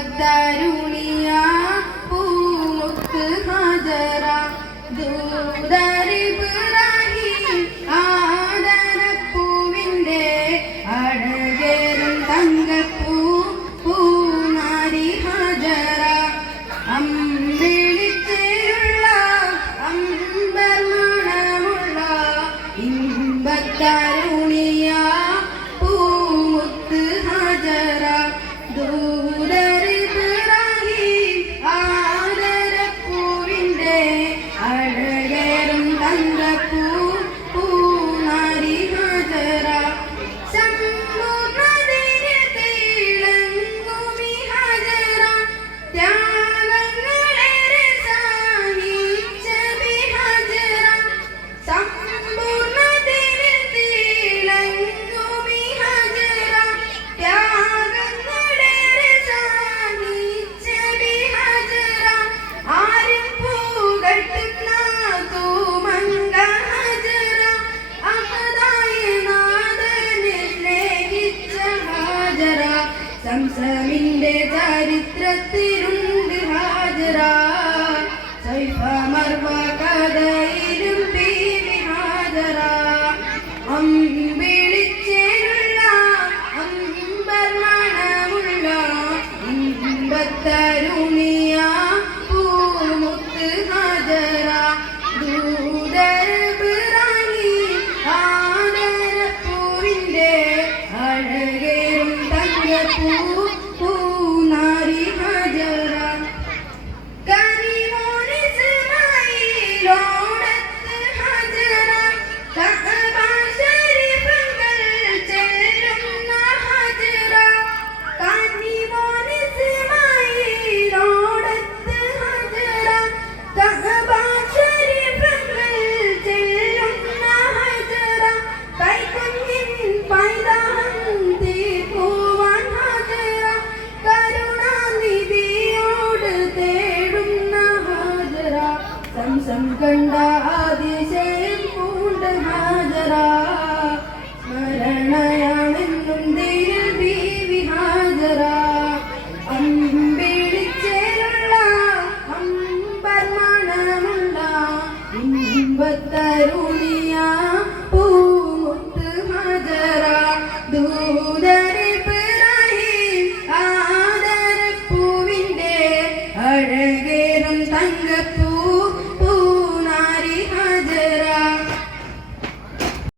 മുഖത്തരുളിയ പൂമുത്ത് ഹജറ ദൂതരിബ്രാഹിം ആദരപ്പൂവിന്റെ അഴകേറും തങ്കപ്പൂ പൂനാരി ഹജറ അമ്പിളിച്ചുള്ള അമ്പർമണമുള്ള ഇമ്പത്തരുണിയ പൂമുത്ത് ഹജറ ദൂര സംസമിന്റെ ചരിത്രത്തിലുണ്ട് ഹാജറ സൈഫ മർവ കഥയിലും പി ഹാജരാ. അമ്പിളിച്ചേരുള്ള അമ്പർ മണമുള്ള ഇമ്പത്തരുണിയ പൂമുത്ത് ഹാജരാ. ഹാജറ ദൂതരപുറാണി ആദരപ്പൂവിന്റെ അഴക കണ്ട അതിശയം പൂണ്ട് ഹാജരാ. സ്മരണയാണെന്നും ദിൽ ബീവി ഹാജറ അമ്പിളിച്ചേരുള്ള അമ്പർ മണമുള്ള